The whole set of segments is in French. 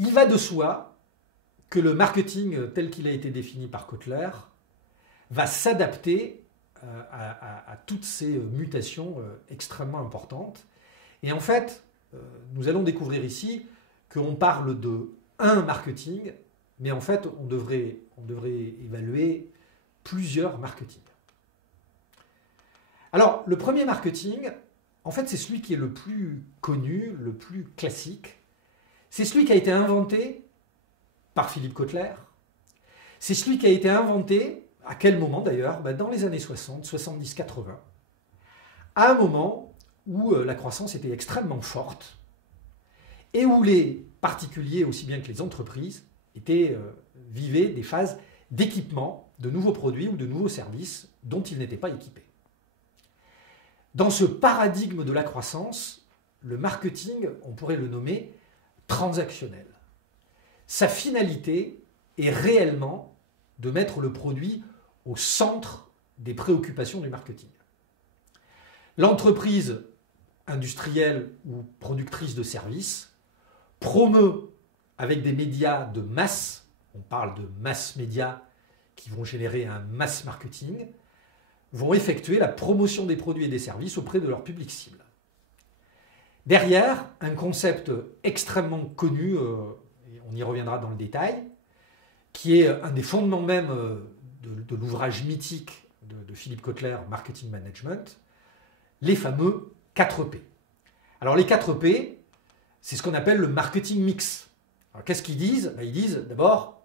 Il va de soi que le marketing tel qu'il a été défini par Kotler va s'adapter à toutes ces mutations extrêmement importantes. Et en fait, nous allons découvrir ici qu'on parle de un marketing, mais en fait, on devrait évaluer plusieurs marketings. Alors, le premier marketing, en fait, c'est celui qui est le plus connu, le plus classique. C'est celui qui a été inventé par Philippe Kotler. C'est celui qui a été inventé, à quel moment d'ailleurs? Dans les années 60, 70, 80, à un moment où la croissance était extrêmement forte et où les particuliers, aussi bien que les entreprises, vivaient des phases d'équipement de nouveaux produits ou de nouveaux services dont ils n'étaient pas équipés. Dans ce paradigme de la croissance, le marketing, on pourrait le nommer transactionnel. Sa finalité est réellement de mettre le produit au centre des préoccupations du marketing. L'entreprise industrielle ou productrice de services promeut avec des médias de masse, on parle de mass médias qui vont générer un mass marketing, vont effectuer la promotion des produits et des services auprès de leur public cible. Derrière, un concept extrêmement connu, et on y reviendra dans le détail, qui est un des fondements même de l'ouvrage mythique de Philippe Kotler, Marketing Management, les fameux 4P. Alors les 4P, c'est ce qu'on appelle le marketing mix. Alors qu'est-ce qu'ils disent? Ils disent d'abord,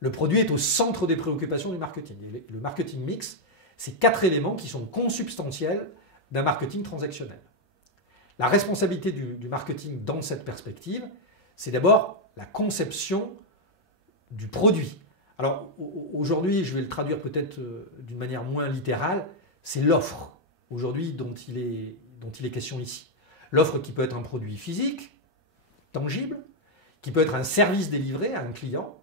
le produit est au centre des préoccupations du marketing. Et le marketing mix, c'est 4 éléments qui sont consubstantiels d'un marketing transactionnel. La responsabilité du marketing dans cette perspective, c'est d'abord la conception du produit. Alors aujourd'hui, je vais le traduire peut-être d'une manière moins littérale, c'est l'offre aujourd'hui dont il est question ici. L'offre qui peut être un produit physique, tangible, qui peut être un service délivré à un client,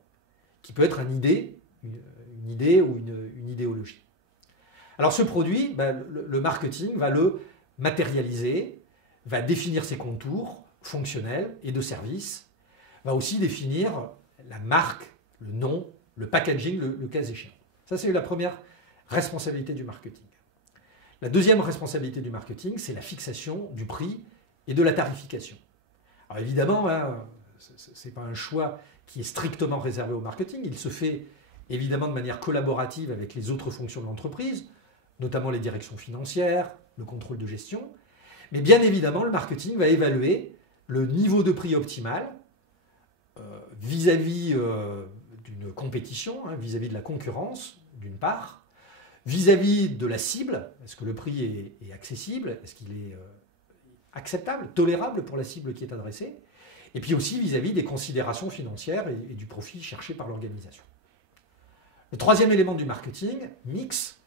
qui peut être une idée ou une idéologie. Alors ce produit, le marketing va le matérialiser, va définir ses contours fonctionnels et de service, va aussi définir la marque, le nom, le packaging, le cas échéant. Ça, c'est la première responsabilité du marketing. La deuxième responsabilité du marketing, c'est la fixation du prix et de la tarification. Alors évidemment, ce n'est pas un choix qui est strictement réservé au marketing, il se fait évidemment de manière collaborative avec les autres fonctions de l'entreprise, notamment les directions financières, le contrôle de gestion. Mais bien évidemment, le marketing va évaluer le niveau de prix optimal vis-à-vis d'une compétition, vis-à-vis de la concurrence, d'une part, vis-à-vis de la cible, est-ce que le prix est accessible, est-ce qu'il est acceptable, tolérable pour la cible qui est adressée, et puis aussi vis-à-vis des considérations financières et du profit cherché par l'organisation. Le troisième élément du marketing, mix,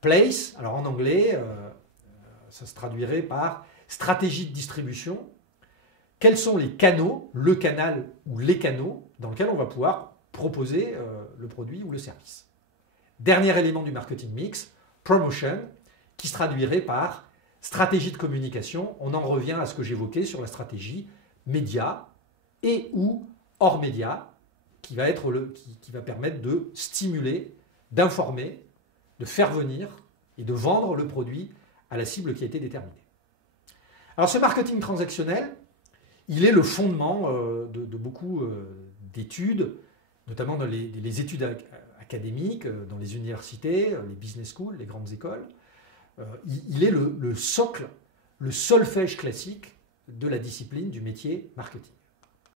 place, alors en anglais, ça se traduirait par stratégie de distribution. Quels sont les canaux, le canal ou les canaux dans lesquels on va pouvoir proposer le produit ou le service. Dernier élément du marketing mix, promotion, qui se traduirait par stratégie de communication. On en revient à ce que j'évoquais sur la stratégie média et ou hors média, qui va permettre de stimuler, d'informer, de faire venir et de vendre le produit à la cible qui a été déterminée. Alors ce marketing transactionnel, il est le fondement de beaucoup d'études, notamment dans les études académiques, dans les universités, les business schools, les grandes écoles. Il est le socle, le solfège classique de la discipline du métier marketing.